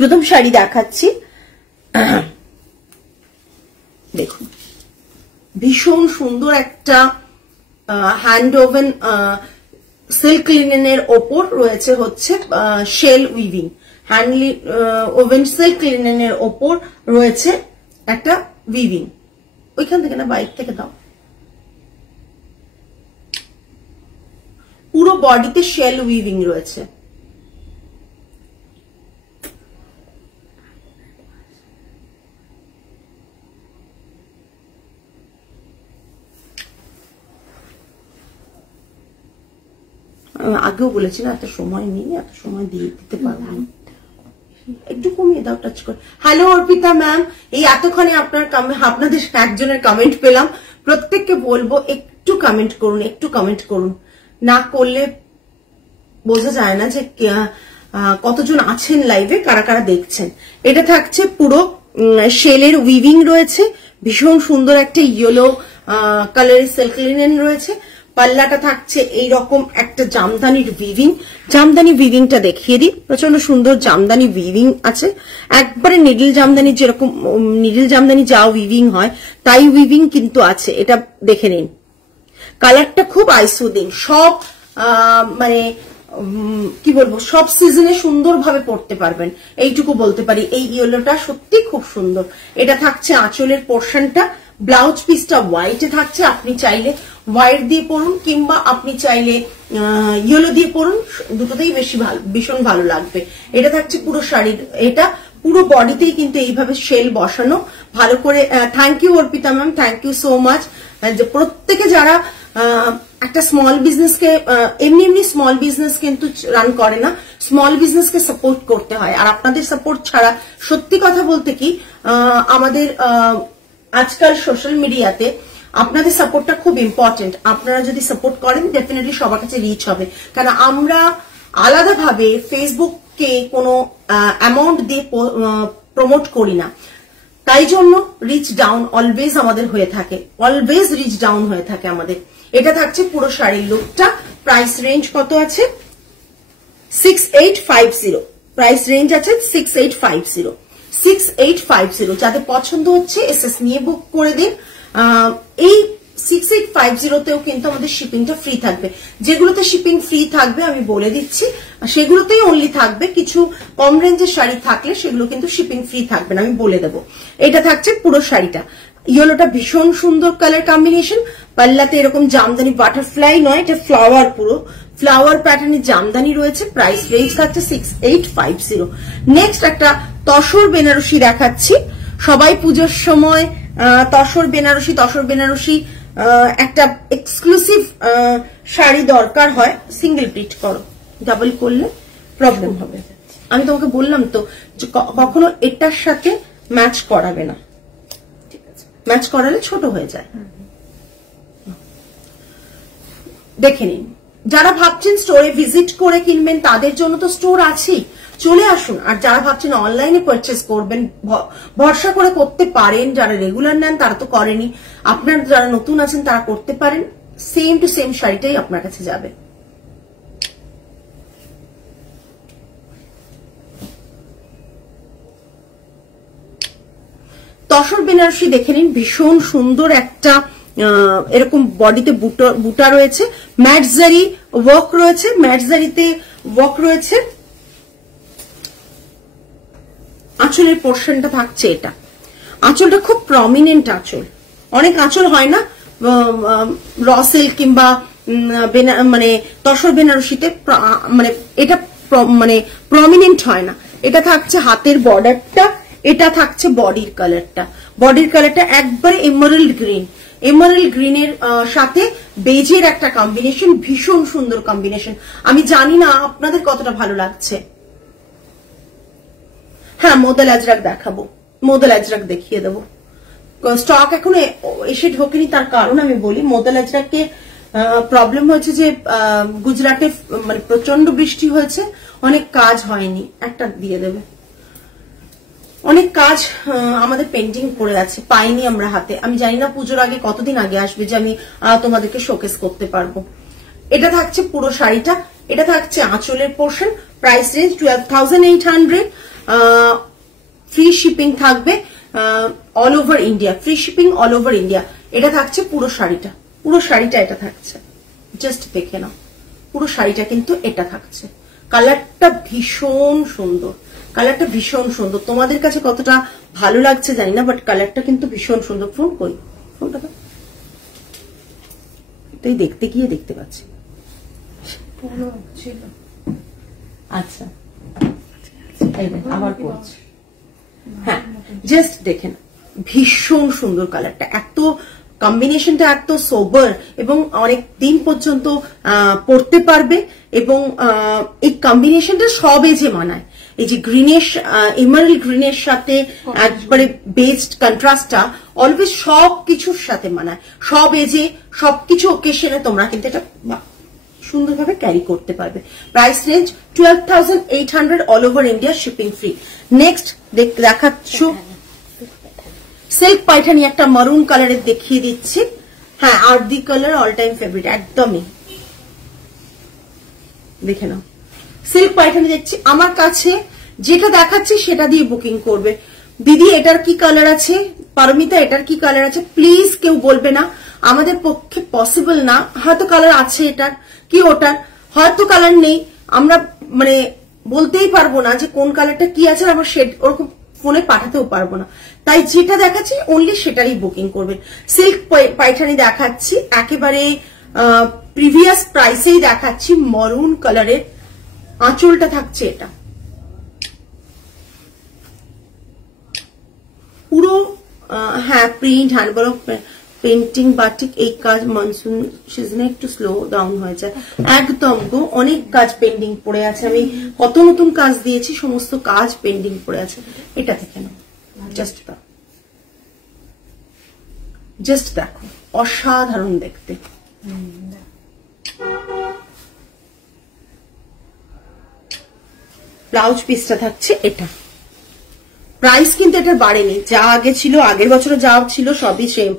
প্রথম শাড়ি দেখাচ্ছি, দেখুন ভীষণ সুন্দর একটা হ্যান্ড ওভেন সিল্ক লিনেনের ওপর রয়েছে হচ্ছে shell weaving, hand woven silk লিনেনের ওপর রয়েছে একটা উইভিং। ওইখান থেকে না, বাইক থেকে দাও। পুরো বডিতে শেল উইভিং রয়েছে। আগেও বলেছি না, এত সময় নেই, এত সময় দিয়ে দিতে পারবো না, একটু কমিয়ে দাও, টাচ করে। হ্যালো অর্পিতা ম্যাম, এই এতক্ষণে আপনাদের একজনের কমেন্ট পেলাম। প্রত্যেককে বলবো একটু কমেন্ট করুন, একটু কমেন্ট করুন, না করলে বোঝা যায় না যে কতজন আছেন লাইভে, কারা কারা দেখছেন। এটা থাকছে পুরো শেলের উইভিং রয়েছে, ভীষণ সুন্দর একটা ইয়েলো কালারের সিল্ক লিনেন রয়েছে। পাল্লাটা থাকছে এইরকম একটা জামদানির উইভিং। জামদানি উইভিংটা দেখিয়ে দিই, প্রচন্ড সুন্দর জামদানি উইভিং আছে, একবারে নিডল জামদানি, যেরকম নিডল জামদানি যা উইভিং হয় তাই উইভিং কিন্তু আছে। এটা দেখে নিন, কালারটা খুব আইসুদিং, সব মানে কি বলবো, সব সিজনে সুন্দরভাবে পরতে পারবেন, এইটুকু বলতে পারি। এই ইয়েলোটা সত্যি খুব সুন্দর। এটা থাকছে আঁচলের পোর্শনটা, ব্লাউজ পিসটা হোয়াইটে থাকছে, আপনি চাইলে হোয়াইট দিয়ে পরুন কিংবা আপনি চাইলে ইয়েলো দিয়ে পরুন, দুটোতেই ভীষণ ভালো লাগবে। এটা থাকছে পুরো শাড়ির, এটা পুরো বডিতেই কিন্তু এইভাবে শেল বসানো ভালো করে। Thank you Arpita ma'am, thank you so much. প্রত্যেকে যারা একটা স্মল বিজনেসকে এমনি স্মল বিজনেস কিন্তু রান করে না, স্মল বিজনেসকে সাপোর্ট করতে হয়। আর আপনাদের সাপোর্ট ছাড়া সত্যি কথা বলতে কি আমাদের আজকাল সোশ্যাল মিডিয়াতে আপনাদের সাপোর্টটা খুব ইম্পর্টেন্ট। আপনারা যদি সাপোর্ট করেন ডেফিনেটলি সবার কাছে রিচ হবে, কারণ আমরা আলাদাভাবে ফেসবুককে কোনো অ্যামাউন্ট দিয়ে প্রমোট করি না, তাই জন্য রিচ ডাউন অলওয়েজ আমাদের হয়ে থাকে, অলওয়েজ রিচ ডাউন হয়ে থাকে আমাদের। এটা থাকছে পুরো শাড়ির লুকটা। প্রাইস রেঞ্জ কত আছে? 6850। প্রাইস রেঞ্জ আছে 6850, 6850। যাদের পছন্দ হচ্ছে এসএস নিয়ে বুক করে দিন। এই 6850তেও কিন্তু আমাদের শিপিংটা ফ্রি থাকবে। যেগুলোতে শিপিং ফ্রি থাকবে আমি বলে দিচ্ছি, সেগুলোতেই অনলি থাকবে। কিছু কম রেঞ্জের শাড়ি থাকলে সেগুলো কিন্তু শিপিং ফ্রি থাকবে না, আমি বলে দেবো। এটা থাকছে পুরো শাড়িটা। ইয়েলোটা ভীষণ সুন্দর কালার কম্বিনেশন। পাল্লাতে এরকম জামদানি, বাটারফ্লাই নয়, এটা ফ্লাওয়ার, পুরো ফ্লাওয়ার প্যাটার্নের জামদানি রয়েছে। প্রাইস রেঞ্জ থাকছে 6850। নেক্সট একটা তসর বেনারসি দেখাচ্ছি। সবাই পুজোর সময় তসর বেনারসি একটা এক্সক্লুসিভ শাড়ি দরকার হয়। সিঙ্গেল প্লিট করো, ডাবল করলে প্রবলেম হবে। আমি তোমাকে বললাম তো কখনো এটার সাথে ম্যাচ করাবে না, ম্যাচ করালে ছোট হয়ে যায়। দেখে নিন, যারা ভাবছেন স্টোরে ভিজিট করে কিনবেন তাদের জন্য তো স্টোর আছেই, চলে আসুন। আর যারা ভাবছেন অনলাইনে পারচেস করবেন, ভরসা করে করতে পারেন। যারা রেগুলার নেন তারা তো করেনি, আপনারা যারা নতুন আছেন তারা করতে পারেন। সেম টু সেম শাড়িটাই আপনার কাছে যাবে। তসর বেনারসি দেখে নিন, ভীষণ সুন্দর একটা এরকম বডিতে বুটা রয়েছে, ম্যাট জারি ওয়ার্ক রয়েছে, ম্যাট জারিতে ওয়ার্ক রয়েছে। আঁচলের পোর্শনটা থাকছে, এটা আঁচলটা খুব প্রমিনেন্ট আঁচল। অনেক আঁচল হয় না র সিল্ক কিংবা মানে তসর বেনারসিতে, মানে এটা মানে প্রমিনেন্ট হয় না। এটা থাকছে হাতের বর্ডারটা, এটা থাকছে বডির কালারটা। বডির কালারটা একবারে এমারেল্ড গ্রিন, এমারেল্ড গ্রিনের সাথে বেজের একটা কম্বিনেশন, ভীষণ সুন্দর কম্বিনেশন। আমি জানি না আপনাদের কতটা ভালো লাগছে। হ্যাঁ, মোদাল আজরাক দেখাবো, মোদাল আজরাক দেখিয়ে দেবো। স্টক এখনো এসে ঢোকেনি, তার কারণ আমি বলি। মোদাল আজরাকে প্রবলেম হয়েছে যে গুজরাটে মানে প্রচন্ড বৃষ্টি হয়েছে, অনেক কাজ হয়নি। একটা দিয়ে দেবে, অনেক কাজ আমাদের পেন্ডিং পড়ে আছে, পাইনি আমরা হাতে। আমি জানি না পুজোর আগে কতদিন আগে আসবে যে আমি তোমাদেরকে শোকেস করতে পারবো। এটা থাকছে পুরো শাড়িটা, এটা থাকছে আঁচলের portion. Price range 12,800। Free shipping থাকবে all over India, free shipping all over India. এটা থাকছে পুরো শাড়িটা, পুরো শাড়িটা এটা থাকছে, জাস্ট দেখে নাও, পুরো শাড়িটা কিন্তু এটা থাকছে। কালারটা ভীষণ সুন্দর, কালারটা ভীষণ সুন্দর। তোমাদের কাছে কতটা ভালো লাগছে জানি না, বাট কালারটা কিন্তু ভীষণ সুন্দর। ফোন কই, ফোনটা তো তাই দেখতে গিয়ে দেখতে পাচ্ছি। আচ্ছা আবার পড়ছে, হ্যাঁ জাস্ট দেখেন ভীষণ সুন্দর কালারটা, এত কম্বিনেশনটা এত সোবার এবং অনেক দিন পর্যন্ত পড়তে পারবে। এবং এই কম্বিনেশনটা সব এজে মানায়। এই যে গ্রিনেশ, ইমারাল্ড গ্রিনের সাথে একবারে বেস্ট কন্ট্রাস্টটা অলওয়েজ সব কিছুর সাথে মানায়, সব এজে সবকিছু ওকেশনে তোমরা কিন্তু এটা সুন্দরভাবে ক্যারি করতে পারবে। Price range 12,800 all over India, shipping free. Next দেখাচ্ছ সিল্ক পাইঠানি, একটা মারুন কালারের দেখিয়ে দিচ্ছি। হ্যাঁ, earthy colour all time favourite, একদমই দেখে নাও। সিল্ক পাইঠানি দেখছি, আমার কাছে যেটা দেখাচ্ছি সেটা দিয়ে বুকিং করবে। দিদি এটার কি কালার আছে, পারমিতা এটার কি কালার আছে, প্লিজ কেউ বলবে না আমাদের পক্ষে পসিবল না। হয়তো কালার আছে এটার কি ওটার, হয়তো কালার নেই, আমরা মানে বলতেই পারবো না যে কোন কালারটা কি আছে, আবার শেড ওরকম ফোনে পাঠাতেও পারবো না। তাই যেটা দেখাচ্ছি অনলি সেটারই বুকিং করবেন। সিল্ক পাইঠানি দেখাচ্ছি একেবারে প্রিভিয়াস প্রাইসেই দেখাচ্ছি, মরুন কালারের আঁচলটা থাকছে এটা পুরো। হ্যাঁ প্রিন্ট, হ্যান্ডওয়ার্ক, পেন্টিং, বাটিক, এই কাজ মনসুন সিজনে একটু স্লো ডাউন হয়ে যায় একদম গো। অনেক কাজ পেন্ডিং পড়ে আছে, আমি কত নতুন কাজ দিয়েছি, সমস্ত কাজ পেন্ডিং পড়ে আছে। এটা থেকে নাও, জাস্ট দেখো অসাধারণ দেখতে। ব্লাউজ পিসটা থাকছে এটা। প্রাইস কিন্তু এটা বাড়েনি, যা আগে ছিল, আগের বছরে যা ছিল সবই সেম।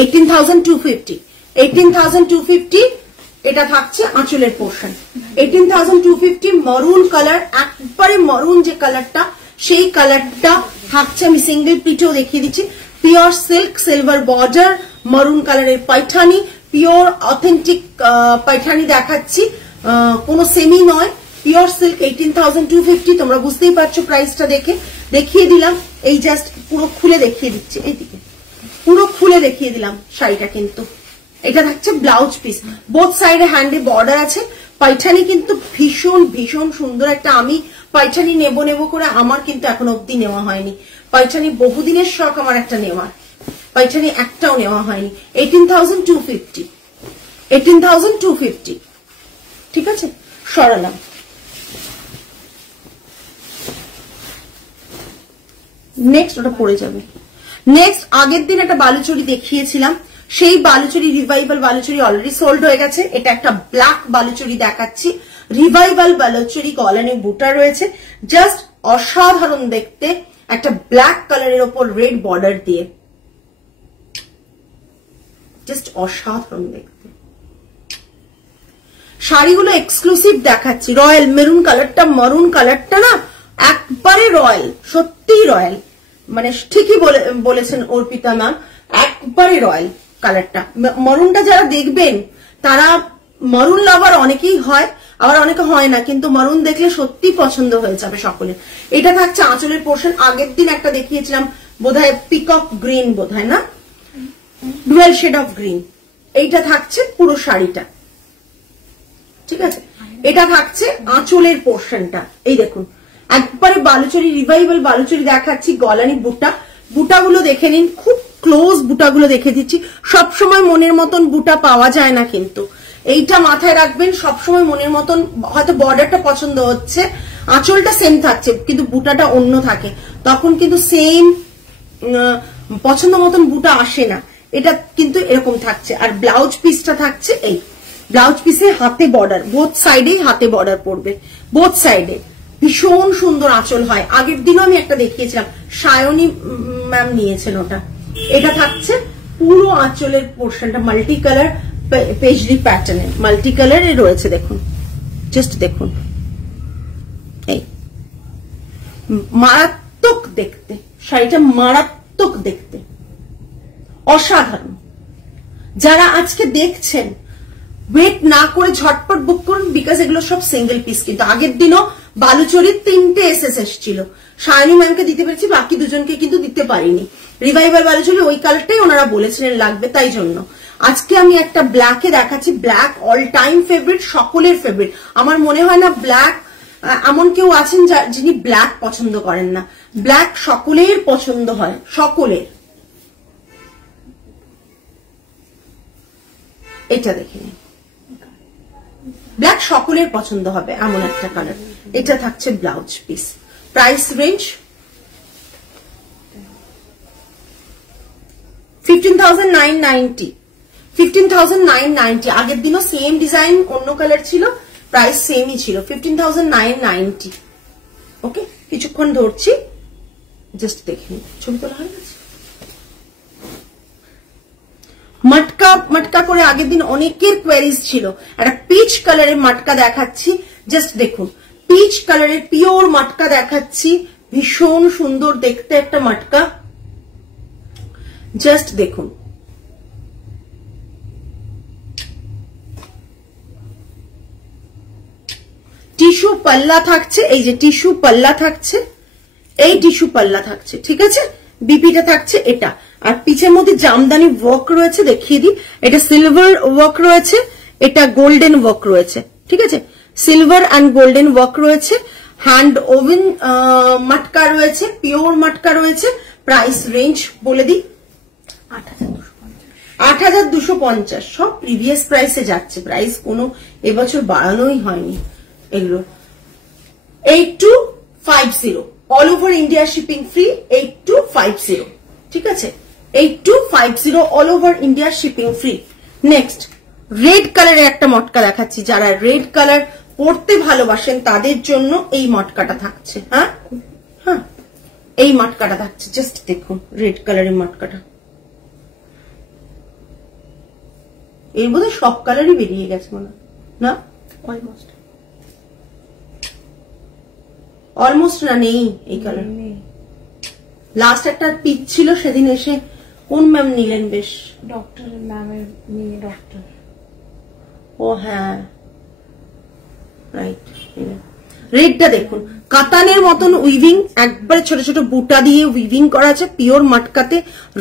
18,250, 18,250 এটা থাকছে আঁচলের পোর্শন। 18,250 মরুন কালার, একবারে মরুন যে কালারটা সেই কালারটা থাকছে। আমি সিঙ্গেল পিটেও দেখিয়ে দিচ্ছি। Pure silk, silver border, maroon কালারের পাইঠানি, পিওর অথেন্টিক পাইঠানি দেখাচ্ছি, কোনো সেমি নয়, পিওর সিল্ক। 18,250, তোমরা বুঝতেই পারছো প্রাইসটা দেখে। দেখিয়ে দিলাম, এই জাস্ট পুরো খুলে দেখিয়ে দিচ্ছি, এইদিকে পুরো খুলে দেখিয়ে দিলাম শাড়িটা। কিন্তু এটা থাকছে ব্লাউজ পিস, বোথ সাইডে হ্যান্ডে বর্ডার আছে। পাইঠানি কিন্তু ভীষণ ভীষণ সুন্দর একটা, আমি পাইঠানি নেব করে আমার কিন্তু এখনো অব্দি নেওয়া হয়নি। পাইঠানি বহুদিনের শখ আমার একটা নেওয়ার, পাইঠানি একটাও নেওয়া হয়নি। 18,250, 18,250, ঠিক আছে সরালাম। নেক্সট ওটা পড়ে যাবে। নেক্সট আগের দিন একটা বালুচরি দেখিয়েছিলাম, সেই Baluchari revival Baluchari already sold হয়ে গেছে। এটা একটা ব্ল্যাক বালুচরি দেখাচ্ছি, রিভাইভাল বালুচরি, গলানে বুটা রয়েছে, জাস্ট অসাধারণ দেখতে, একটা ব্ল্যাক কালারের ওপর রেড বর্ডার দিয়ে, জাস্ট অসাধারণ দেখতে। শাড়িগুলো এক্সক্লুসিভ দেখাচ্ছি। রয়্যাল মেরুন কালারটা, মরুন কালারটা না একবারে রয়্যাল, সত্যি রয়্যাল, মানে ঠিকই বলেছেন অর্পিতা ম্যাম, একবারে রয়্যাল কালারটা। মরুনটা যারা দেখবেন তারা, মরুন লাভার অনেকেই হয়, আবার অনেকে হয় না, কিন্তু মরুন দেখলে সত্যি পছন্দ হয়ে যাবে সকলের। এটা থাকছে আঁচলের পোর্শন। আগের দিন একটা দেখিয়েছিলাম বোধহয় পিকক গ্রিন, বোধহয় না, ডুয়েল শেড অফ গ্রিন। এইটা থাকছে পুরো শাড়িটা, ঠিক আছে। এটা থাকছে আঁচলের পোর্শনটা, এই দেখুন একবারে বালুচরি, রিভাইভাল বালুচরি দেখাচ্ছি। গলানি বুটা, বুটাগুলো দেখে নিন, খুব ক্লোজ বুটাগুলো দেখে দিচ্ছি। সবসময় মনের মতন বুটা পাওয়া যায় না, কিন্তু এইটা মাথায় রাখবেন, সবসময় মনের মতন, হয়তো বর্ডারটা পছন্দ হচ্ছে, আঁচলটা সেম থাকছে কিন্তু বুটাটা অন্য থাকে, তখন কিন্তু সেম পছন্দ মতন বুটা আসে না। এটা কিন্তু এরকম থাকছে। আর ব্লাউজ পিসটা থাকছে এই ব্লাউজ পিসে হাতে বর্ডার, বোথ সাইডে হাতে বর্ডার পড়বে, বোথ সাইডে ভীষণ সুন্দর আঁচল হয়। আগের দিনও আমি একটা দেখিয়েছিলাম, সায়নী ম্যাম নিয়েছেন ওটা। এটা থাকছে পুরো আঁচলের পোর্শনটা মাল্টি কালার পেজরি প্যাটার্নে, মাল্টি কালারে রয়েছে, দেখুন জাস্ট দেখুন, এই মারাত্মক দেখতে, শাড়িটা মারাত্মক দেখতে, অসাধারণ। যারা আজকে দেখছেন ওয়েট না করে ঝটপট বুক করুন, বিকজ এগুলো সব সিঙ্গেল পিস। কিন্তু আগের দিনও বালুচরির 3টে এসএস এসেছিল, শাইনি ম্যামকে দিতে পেরেছি, বাকি দুজনকে কিন্তু দিতে পারিনি। রিভাইভাল বালুচরি ওই কালারটাই ওনারা বলেছিলেন লাগবে, তাই জন্য আজকে আমি একটা ব্ল্যাকে দেখাচ্ছি। ব্ল্যাক অল টাইম ফেভারিট, সকলের ফেভারিট। আমার মনে হয় না ব্ল্যাক এমন কেউ আছেন যিনি ব্ল্যাক পছন্দ করেন না। ব্ল্যাক সকলের পছন্দ হয়, সকলের। এটা দেখে নিন, ব্ল্যাক সকলের পছন্দ হবে এমন একটা কালার। এটা থাকছে ব্লাউজ পিস। Price range 15,990, 15,990। আগের দিনও সেম ডিজাইন অন্য কালার ছিল, প্রাইস সেমই ছিল, 15,990। ওকে, কিছুক্ষণ ধরছি, জাস্ট দেখে নিন। ছবি তোলা হয়ে গেছে। মটকা মটকা করে আগের দিন অনেকের কোয়ারিজ ছিল, একটা পিচ কালারের মটকা দেখাচ্ছি, জাস্ট দেখুন। পিচ কালারের পিওর মটকা দেখাচ্ছি, ভীষণ সুন্দর দেখতে একটা মটকা, জাস্ট দেখুন। টিস্যু পাল্লা থাকছে, এই যে টিস্যু পাল্লা থাকছে, এই টিস্যু পাল্লা থাকছে, ঠিক আছে। বিপিটা থাকছে এটা, আর পিছের মধ্যে জামদানি ওয়ার্ক রয়েছে, দেখিয়ে দিই। এটা সিলভার ওয়ার্ক রয়েছে, এটা গোল্ডেন ওয়ার্ক রয়েছে, ঠিক আছে। সিলভার অ্যান্ড গোল্ডেন ওয়ার্ক রয়েছে, হ্যান্ড ওভেন মটকা রয়েছে, পিওর মটকা রয়েছে। প্রাইস রেঞ্জ বলে দিই, 8,250। সব প্রিভিয়াস প্রাইসে যাচ্ছে, প্রাইস কোনো এবছর বাড়ানোই হয়নি এগুলো। 8250, all over India shipping free, 8250, ঠিক আছে। 8250 all over India shipping free. Next red কালারের একটা মটকা দেখাচ্ছি, যারা রেড কালার পরতে ভালোবাসেন তাদের জন্য এই মটকাটা থাকছে। হ্যাঁ হ্যাঁ, এই মটকাটা থাকছে, জাস্ট দেখুন রেড কালারের মটকাটা। এর মধ্যে সব কালারই বেরিয়ে গেছে মনে না, অলমোস্ট না, নেই এই কালার। লাস্ট একটা পিচ ছিল সেদিন এসে, কোন ম্যাম নিলেন? বেশ ডক্টর ম্যামের মেয়ে ডক্টর। ও হ্যাঁ, রাইট। রেডটা দেখুন, কাতানের মতন উইভিং, একবারে ছোট ছোট বুটা দিয়ে উইভিং করা আছে, পিওর মটকাতে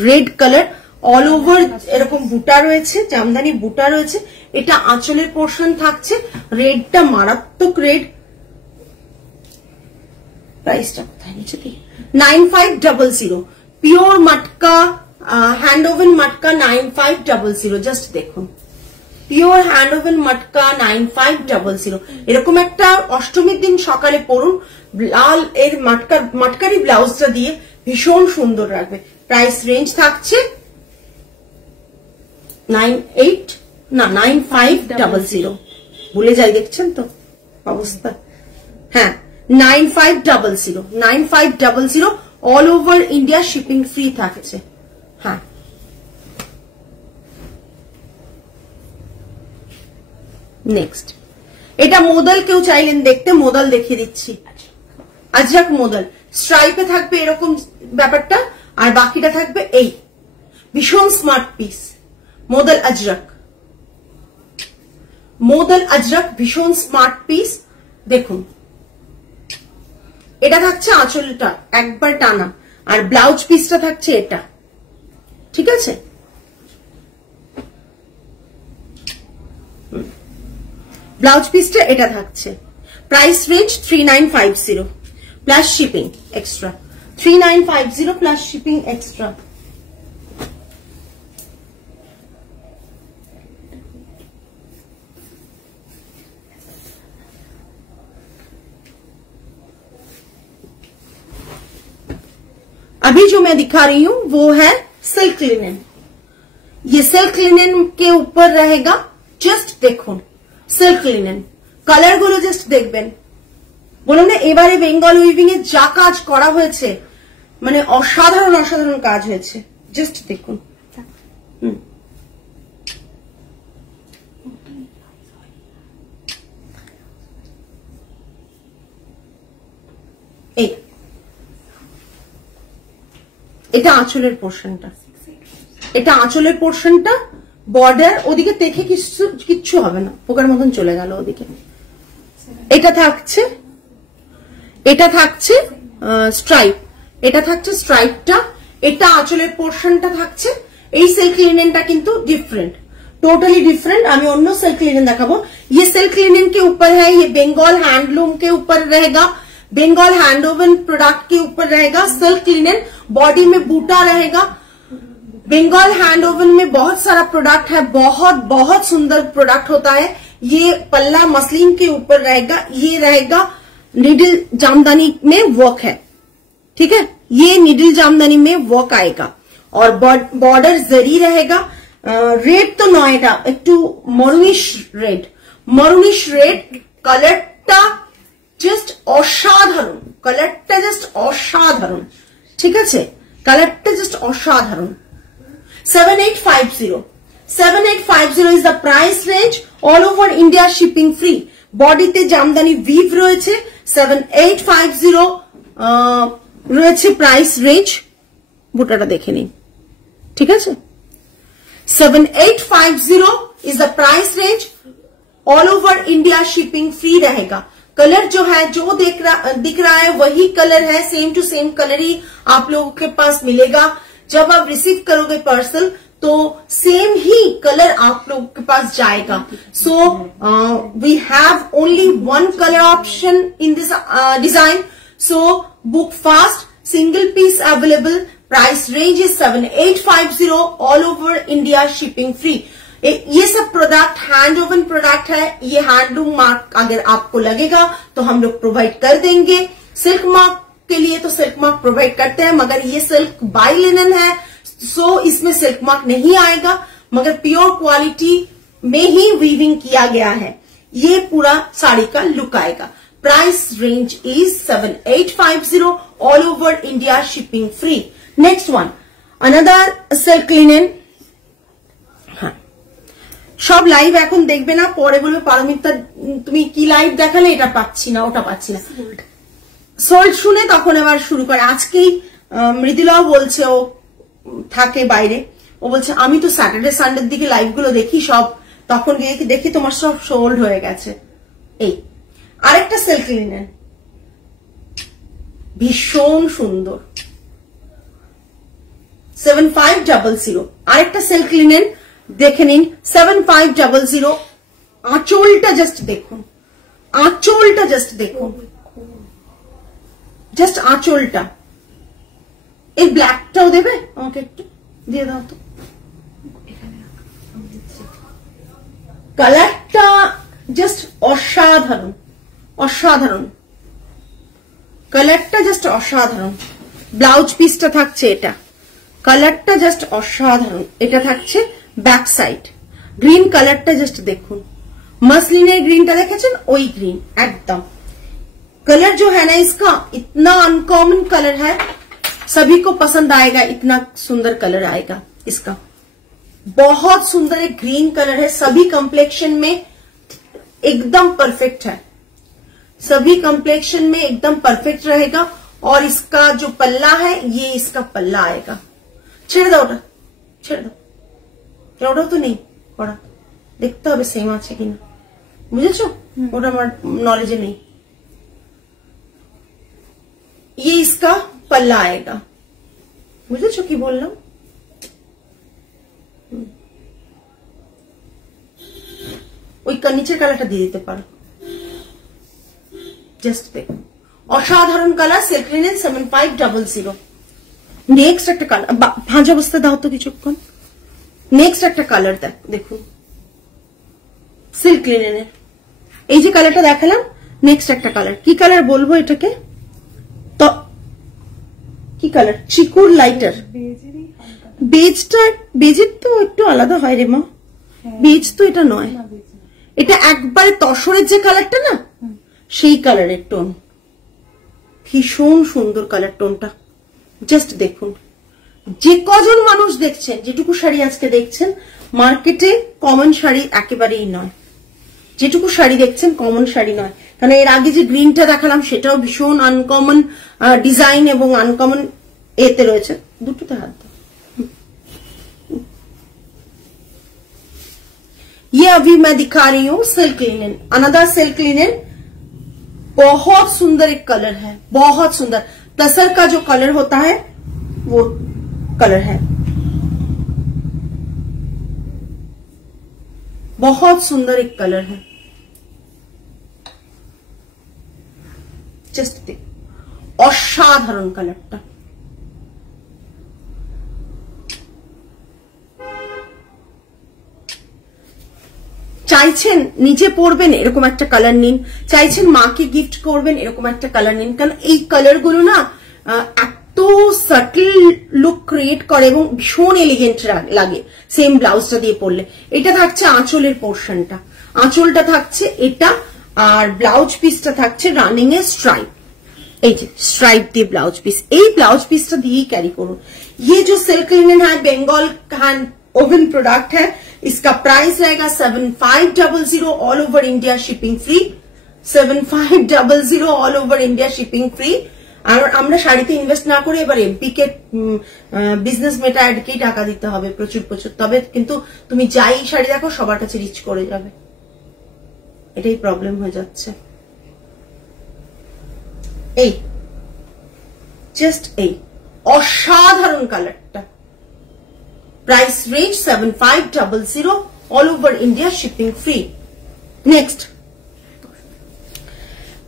রেড কালার, অল ওভার এরকম বুটা রয়েছে, জামদানি বুটা রয়েছে। এটা আঁচলের পোর্শন থাকছে, রেডটা মারাত্মক রেড। প্রাইসটা কোথায় নিচে দিই, 9500, পিওর মটকা, হ্যান্ড ওভেন মটকা 9500, জাস্ট দেখুন। পিওর হ্যান্ড ওভেন মটকা 9500। এরকম একটা অষ্টমীর দিন সকালে পরুন, লাল এর মটকারি ব্লাউজটা দিয়ে ভীষণ সুন্দর লাগবে। প্রাইস রেঞ্জ থাকছে 9500, ভুলে যাই, দেখছেন তো অবস্থা। হ্যাঁ, 9500, all over India shipping free থাকছে। হ্যাঁ, নেক্সট এটা মোদাল, কেউ চাইলেন দেখতে, মোদাল দেখিয়ে দিচ্ছি। আজরাক মোদাল, স্ট্রাইপে থাকবে এরকম ব্যাপারটা, আর বাকিটা থাকবে এই ভীষণ স্মার্ট পিস। মোদাল আজরাক, মোদাল আজরাক ভীষণ স্মার্ট পিস, দেখুন। এটা থাকছে আঁচলটা একবার টানা, আর ব্লাউজ পিসটা থাকছে এটা, ঠিক আছে। ব্লাউজ পিসটা এটা থাকছে। Price range 3950 plus shipping extra, 3950 plus shipping extra. अभी जो मैं दिखा रही हूं वो है सिल्क लिनन। ये सिल्क लिनन के ऊपर रहेगा, जस्ट देखो সিল্ক লিনেন। কালার গুলো জাস্ট দেখবেন, বলুন না এবারে বেঙ্গল উইভিং এ যা কাজ করা হয়েছে, মানে অসাধারণ অসাধারণ কাজ হয়েছে, জাস্ট দেখুন। এই এটা আঁচলের পোর্শনটা, এটা আঁচলের পোর্শনটা, বর্ডার ওদিকে দেখে কিচ্ছু হবে না, পোকার মতন চলে গেল ওদিকে। এটা থাকছে স্ট্রাইপ, এটা থাকছে স্ট্রাইপটা, এটা আঁচলের পোর্শনটা থাকছে। এই सिल्क लिनेनটা কিন্তু डिफरेंट, टोटली डिफरेंट। আমি অন্য सिल्क लिनेन দেখাবো। ये सिल्क लिनेन के ऊपर है, ये बंगाल हैंडलूम के ऊपर रहेगा, बंगाल हैंडवूवन प्रोडक्ट के ऊपर रहेगा। सिल्क लिनेन बॉडी में बूटा रहेगा। बंगाल हैंडवूवन में बहुत सारा प्रोडक्ट है, बहुत बहुत सुंदर प्रोडक्ट होता है। ये पल्ला मसलिन के ऊपर रहेगा, ये रहेगा निडल जामदानी में वर्क है, ठीक है। ये निडल जामदानी में वर्क आएगा और बॉर्डर जरी रहेगा। रेड तो नयटा একটু মরুনিশ রেড, কালারটা জাস্ট অসাধারণ, কালারটা জাস্ট অসাধারণ, ঠিক আছে, কালারটা জাস্ট অসাধারণ। 7850 is the price range, all over India shipping free। বডিতে জামদানি ভিভ রয়েছে। 7850 রয়েছে প্রাইস রেঞ্জ। বুটাটা দেখে নিন, ঠিক আছে। 7850 is the price range, all over India shipping free रहेगा। कलर जो है, जो दिख रहा है वही कलर है, सेम टू सेम कलर ही आप लोगों के पास मिलेगा। जब आप रिसीव करोगे पार्सल तो सेम ही कलर आप लोगों के पास जाएगा। So we have only one colour option in this design, so book fast, single piece available. Price range is 7850, all over India shipping free. ये सब प्रोडक्ट हैंड ओवन प्रोडक्ट है। ये हैंडलूम मार्क अगर आपको लगेगा तो हम लोग प्रोवाइड कर देंगे। सिल्क मार्क के लिए तो सिल्क मार्क प्रोवाइड करते हैं, मगर ये सिल्क बाय लिनन है, सो इसमें सिल्क मार्क नहीं आएगा, मगर प्योर क्वालिटी में ही वीविंग किया गया है। ये पूरा साड़ी का लुक आएगा। Price range is 7850, all over India shipping free. Next one, another silk linen. हाँ, সব লাইভ এখন দেখবে না, পরে বলবে পারমিতা তুমি কি লাইভ দেখালে, এটা পাচ্ছি না, ওটা পাচ্ছি না। সোল্ড শুনে তখন এবার শুরু করে। আজকেই মৃদুলাও বলছে, ও থাকে বাইরে, ও বলছে আমি তো স্যাটারডে সানডের দিকে লাইভ গুলো দেখি সব, তখন গিয়ে দেখি তোমার সব সোল্ড হয়ে গেছে। এই আরেকটা সিল্ক লিনেন, ভীষণ সুন্দর, 7500। আরেকটা সিল্ক লিনেন দেখে নিন, 7500। আঁচলটা জাস্ট দেখুন, আঁচলটা জাস্ট দেখুন, জাস্ট আঁচলটা। এই ব্ল্যাকটাও দেবে আমাকে, একটু দিয়ে দাও তো। কালারটা জাস্ট অসাধারণ, অসাধারণ, কালারটা জাস্ট অসাধারণ। ব্লাউজ পিসটা থাকছে এটা, কালারটা জাস্ট অসাধারণ। এটা থাকছে बैक साइड। ग्रीन कलरটা জাস্ট দেখুন, मसलिन ग्रीनটা দেখেছেন, ওই ग्रीन एकदम। कलर जो है ना इसका इतना अनकॉमन कलर है, सभी को पसंद आएगा, इतना सुंदर कलर आएगा इसका। बहुत सुंदर एक ग्रीन कलर है, सभी कम्प्लेक्शन में एकदम परफेक्ट है, सभी कम्प्लेक्शन में एकदम परफेक्ट रहेगा। और इसका जो पल्ला है, ये इसका पल्ला आएगा। छेड़ दो ওটা, छेड़ दो, ওটাও তো নেই করা, দেখতে হবে সেম আছে কিনা, বুঝেছো? ওটা আমার নলেজে নেই। ये इसका पल्ला आएगा, বুঝেছো কি বললাম? ওই নিচের কালারটা দিয়ে দিতে পারো, জাস্ট দেখো, অসাধারণ কালার। Silk linen 7500। নেক্সট একটা কালার, ভাঁজ অবস্থা দাও তো কিছুক্ষণ। নেক্সট একটা কালার দেখুন, সিল্ক লিনেনের এই যে কালারটা দেখালাম, নেক্সট একটা কালার। কি কালার বলবো এটাকে? তো কি কালার? চিকুর লাইটার। বেজটা, বেজের তো একটু আলাদা হয় রে মা, বেজ তো এটা নয়, এটা একবারে তসরের যে কালারটা না, সেই কালারের টোন। ভীষণ সুন্দর কালার টোনটা, জাস্ট দেখুন। যে কজন মানুষ দেখছেন, যেটুকু শাড়ি আজকে দেখছেন, মার্কেটে কমন শাড়ি একেবারেই নয়। যেটুকু শাড়ি দেখছেন কমন শাড়ি নয়, কারণ এর আগে যে গ্রিনটা দেখালাম সেটাও ভীষণ আনকমন ডিজাইন এবং আনকমন এতে রয়েছে। দুটোতে हाथ दो। ये अभी मैं दिखा रही हूँ silk linen, another silk linen. बहुत सुंदर एक कलर है, बहुत सुंदर। तसर का जो कलर होता है वो कलर है, बहुत सुंदर एक कलर है। जस्ट असाधारण कलरটা। চাইছেন নিজে পরবেন এরকম একটা কালার নিন, চাইছেন মাকে গিফট করবেন এরকম একটা কালার নিন, কারণ এই কালার গুলো না এত সাটল লুক ক্রিয়েট করে এবং ভীষণ এলিগেন্ট লাগে সেম ব্লাউজটা দিয়ে পরলে। এটা থাকছে আঁচলের পোর্শনটা, আঁচলটা থাকছে এটা, আর ব্লাউজ পিসটা থাকছে রানিং এ স্ট্রাইপ, এই যে স্ট্রাইপ দিয়ে ব্লাউজ পিস। এই ব্লাউজ পিসটা দিয়েই ক্যারি করুন। ये जो सिल्क लिनन है बंगाल हैंड ओवन प्रोडक्ट है, इसका प्राइस रहेगा 7500 all over India shipping free, 7500 all over India shipping free. আর আমরা শাড়িতে ইনভেস্ট না করে এবার এমপি কে বিজনেস মেটা অ্যাডকেই টাকা দিতে হবে প্রচুর প্রচুর, তবে কিন্তু তুমি যাই শাড়ি দেখো সবার কাছে রিচ করে যাবে, এটাই প্রবলেম হয়ে যাচ্ছে। এই জাস্ট এই অসাধারণ কালারটা, price range 7500 all over India shipping free. Next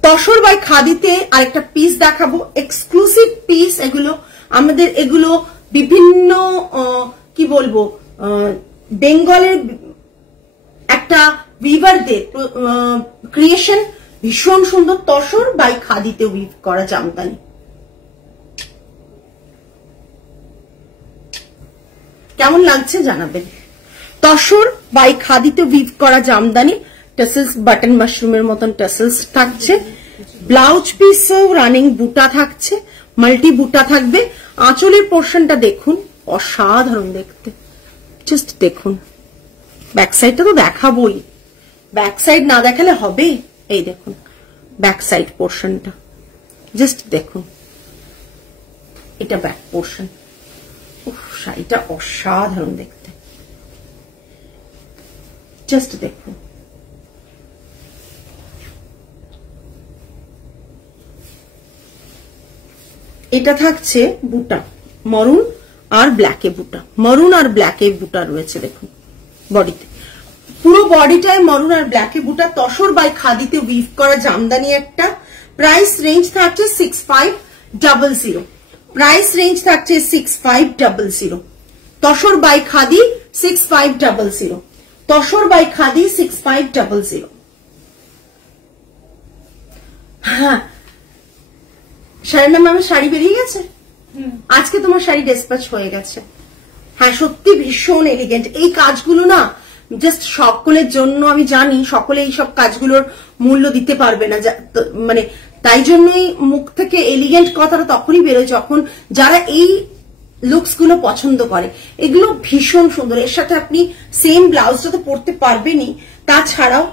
tussar by খাদিতে আরেকটা পিস দেখাবো, এক্সক্লুসিভ পিস। এগুলো আমাদের, এগুলো বিভিন্ন কি বলবো বেঙ্গলের একটা উইভারদের ক্রিয়েশন, ভীষণ সুন্দর। তসর বাই খাদিতে উইভ করা জামদানি, কেমন লাগছে জানাবেন। তসর বাই খাদিতে উইভ করা জামদানি, টাসেলস বাটন মাশরুমের মতন টাসেলস থাকছে, ব্লাউজ পিসও রানিং বুটা থাকছে, মাল্টি বুটা থাকবে। আঁচলের পোর্শনটা দেখুন, অসাধারণ দেখতে, জাস্ট দেখুন। ব্যাক সাইডটা তো দেখাবোই, ব্যাক সাইড না দেখালে হবে। এই দেখুন ব্যাক সাইড পোর্শনটা, জাস্ট দেখুন, এটা ব্যাক পোর্শন। শাড়িটা অসাধারণ দেখতে, জাস্ট দেখুন। এটা থাকছে বুটা, মরুন আর ব্ল্যাকে বুটা, মরুন আর ব্ল্যাকে বুটা রয়েছে দেখুন বডিতে, পুরো বডিটায় মরুন আর ব্ল্যাকে বুটা। তসর বাই খাদিতে উইভ করা জামদানি একটা। প্রাইস রেঞ্জ থাকছে 6500, প্রাইস রেঞ্জ থাকছে 6500। Tussar by khadi 6500, tussar by khadi 6500। হ্যাঁ শারীনা ম্যামের শাড়ি বেরিয়ে গেছে, আজকে তোমার শাড়ি ডিসপ্যাচ হয়ে গেছে। হ্যাঁ সত্যি ভীষণ এলিগেন্ট। এই কাজগুলো না জাস্ট সকলের জন্য, আমি জানি সকলে এইসব কাজগুলোর মূল্য দিতে পারবে না, মানে তাই জন্যই মুখ থেকে এলিগেন্ট কথাটা তখনই বেরোয় যখন যারা এই লুকস গুলো পছন্দ করে। এগুলো ভীষণ সুন্দর, এর সাথে আপনি সেম ব্লাউজটা তো পরতে পারবেনই, তাছাড়াও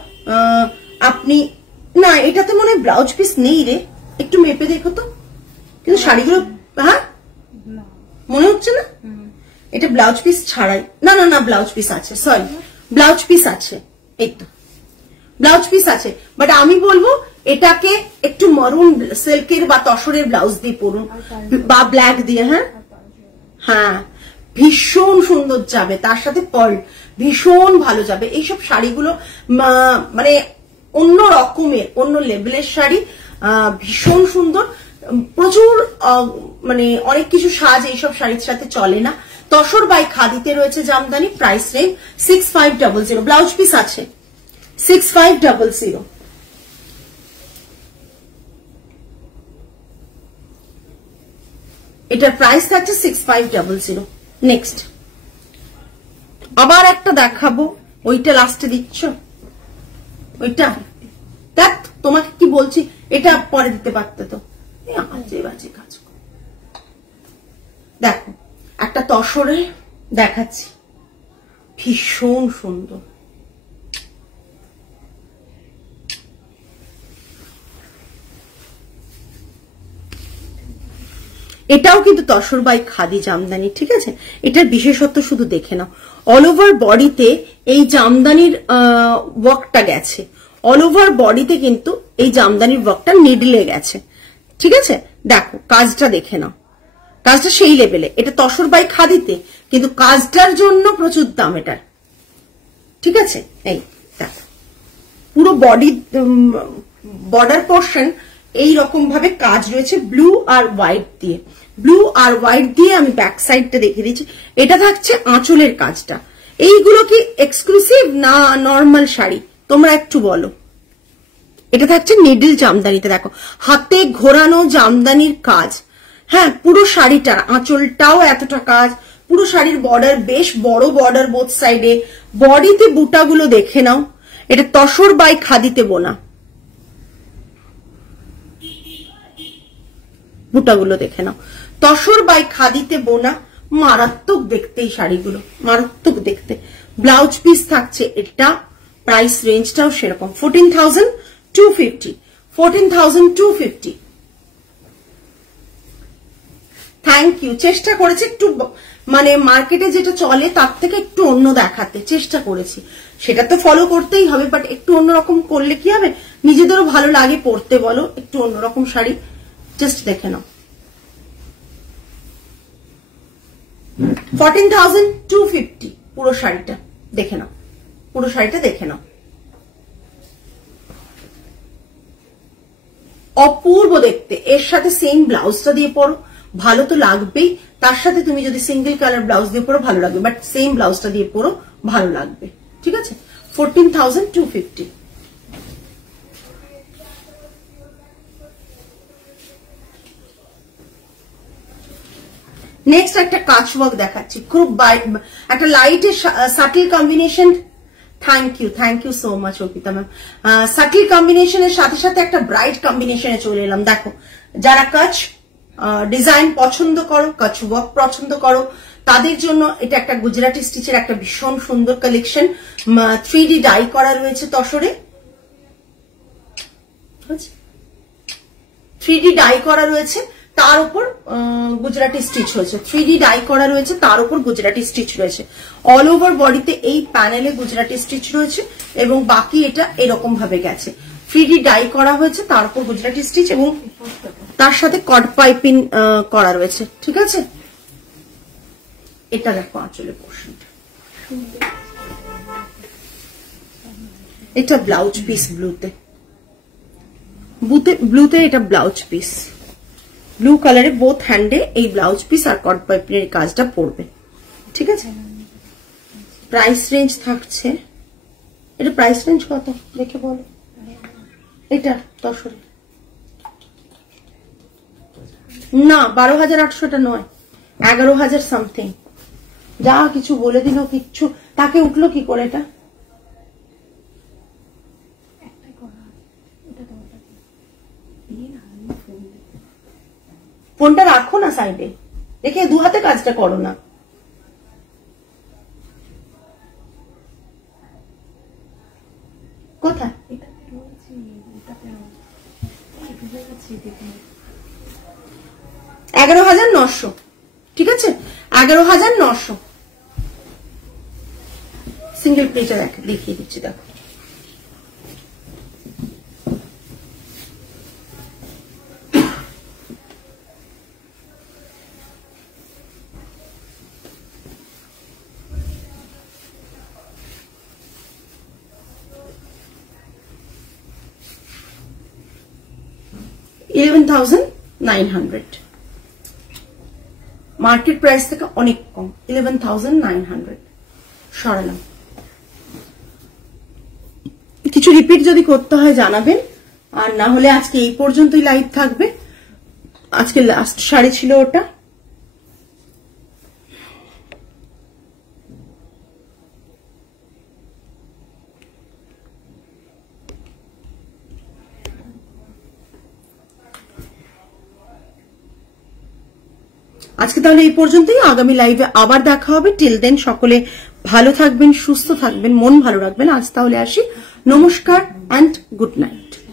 আপনি না, এটাতে মনে হয় ব্লাউজ পিস নেই রে, একটু মেপে দেখো তো, কিন্তু শাড়িগুলো হ্যাঁ মনে হচ্ছে না এটা ব্লাউজ পিস ছাড়াই। না না না ব্লাউজ পিস আছে, সরি ব্লাউজ পিস আছে, এই তো ব্লাউজ পিস আছে, বাট আমি বলবো এটাকে একটু মরুন সিল্কের বা তসরের ব্লাউজ দিয়ে পরুন বা ব্ল্যাক দিয়ে। হ্যাঁ হ্যাঁ ভীষণ সুন্দর যাবে, তার সাথে পার্ল ভীষণ ভালো যাবে। এইসব শাড়িগুলো মানে অন্য রকমের, অন্য লেভেলের শাড়ি, ভীষণ সুন্দর, প্রচুর মানে অনেক কিছু সাজ এইসব শাড়ির সাথে চলে না। তসর বাই খাদিতে রয়েছে Jamdani, price range 6500, blouse piece আছে 6500। এটার প্রাইস থাকছে 6500। নেক্সট আবার একটা দেখাবো, ওইটা লাস্টে দিচ্ছ, ওইটা দেখ তোমাকে কি বলছি, এটা পরে দিতে পারতে তো, বাজে বাজে কাজ। দেখো একটা তসরে দেখাচ্ছি, ভীষণ সুন্দর। এটাও কিন্তু তসর বাই খাদি জামদানি, ঠিক আছে। এটার বিশেষত্ব শুধু দেখে নাও, অল ওভার বডিতে এই জামদানির ওয়ার্কটা গেছে, অল ওভার বডিতে কিন্তু এই জামদানির ওয়ার্কটা নিডলে গেছে, ঠিক আছে। দেখো কাজটা দেখে নাও, কাজটা সেই লেভেলে। এটা তসর বাই খাদিতে, কিন্তু কাজটার জন্য প্রচুর দাম এটার, ঠিক আছে। এই দেখো পুরো বডি বর্ডার পোর্শন এই রকম ভাবে কাজ রয়েছে ব্লু আর হোয়াইট দিয়ে, ব্লু আর হোয়াইট দিয়ে আমি ব্যাক সাইডটা দেখিয়ে দিচ্ছি। এটা থাকছে আঁচলের কাজটা। এইগুলো কি এক্সক্লুসিভ না নর্মাল শাড়ি তোমরা একটু বলো। এটা থাকছে নিডল জামদানিতে, দেখো হাতে ঘোরানো জামদানির কাজ, হ্যাঁ পুরো শাড়িটার আঁচলটাও এতটা কাজ, পুরো শাড়ির বর্ডার বেশ বড় বর্ডার বোথ সাইডে, বডিতে বুটাগুলো দেখে নাও। এটা তসর বাই খাদিতে বোনা, বুটাগুলো দেখে নাও, তসর বাই খাদিতে বোনা, মারাত্মক দেখতে এই শাড়িগুলো, মারাত্মক দেখতে। ব্লাউজ পিস থাকছে এটা, প্রাইস রেঞ্জটাও সেরকম 14,250, 14,250। Thank you. চেষ্টা করেছি একটু মানে মার্কেটে যেটা চলে তার থেকে একটু অন্য দেখাতে চেষ্টা করেছি, সেটা তো ফলো করতেই হবে, বাট একটু অন্যরকম করলে কি হবে, নিজেদেরও ভালো লাগে পরতে, বলো একটু অন্যরকম শাড়ি। জাস্ট দেখে নাও 14,250 পুরো শাড়িটা দেখে নাও, পুরো শাড়িটা দেখে নাও, অপূর্ব দেখতে। এর সাথে সেম ব্লাউজটা দিয়ে পরো, ভালো তো লাগবেই, তার সাথে তুমি যদি সিঙ্গেল কালার ব্লাউজ দিয়ে পরো ভালো লাগবে, বাট সেম ব্লাউজটা দিয়ে পরো ভালো লাগবে, ঠিক আছে। 14,250। নেক্সট একটা কাচওয়ার্ক দেখাচ্ছি, খুব একটা লাইটের subtle combination. Thank you so much Arpita ma'am. Subtle কম্বিনেশনের সাথে সাথে একটা ব্রাইট কম্বিনেশনে চলে এলাম। দেখো যারা কাচ ডিজাইন পছন্দ করো, কাচ ওয়ার্ক পছন্দ করো, তাদের জন্য এটা একটা গুজরাটি স্টিচের একটা ভীষণ সুন্দর কালেকশন। 3D ডাই করা রয়েছে তসরে, 3D ডাই করা রয়েছে, তার উপর গুজরাটি স্টিচ হয়েছে, 3D ডাই করা রয়েছে, তার উপর গুজরাটি স্টিচ রয়েছে। অল ওভার বডিতে এই প্যানেলে গুজরাটি স্টিচ রয়েছে এবং বাকি এটা এরকম ভাবে গেছে, 3D ডাই করা হয়েছে, তার উপর গুজরাটি স্টিচ এবং তার সাথে কট পাইপিং করা রয়েছে, ঠিক আছে। এটা দেখো আঁচলের পোর্শনটা, এটা ব্লাউজ পিস ব্লুতে এটা ব্লাউজ পিস, ব্লু কালারে বোথ হ্যান্ডে এই ব্লাউজ পিস আর কট পাইপিং এর কাজটা পড়বে, ঠিক আছে। প্রাইস রেঞ্জ থাকছে, এটা প্রাইস রেঞ্জ কত দেখে বলো। এটা তসরে না 12,800 নয়, 11,000 সামথিং। যা কিছু বলে দিল, কিচ্ছু তাকে উঠলো কি করে এটা। ফোনটা রাখো না সাইডে রেখে, দু হাতে কাজটা করো না। কোথায় 11,900, ঠিক আছে 11,900। সিঙ্গেল পেজে দেখিয়ে দিচ্ছি, দেখো $11,900, মার্কেট প্রাইস থেকে অনেক কম, 11,900 সরালাম। কিছু রিপিট যদি করতে হয় জানাবেন, আর না হলে আজকে এই পর্যন্তই লাইভ থাকবে। আজকে লাস্ট শাড়ি ছিল ওটা। আজকে তাহলে এই পর্যন্তই, আগামী লাইভে আবার দেখা হবে। টিল দেন সকলে ভালো থাকবেন, সুস্থ থাকবেন, মন ভালো রাখবেন। আজ তাহলে আসি, নমস্কার অ্যান্ড গুড নাইট।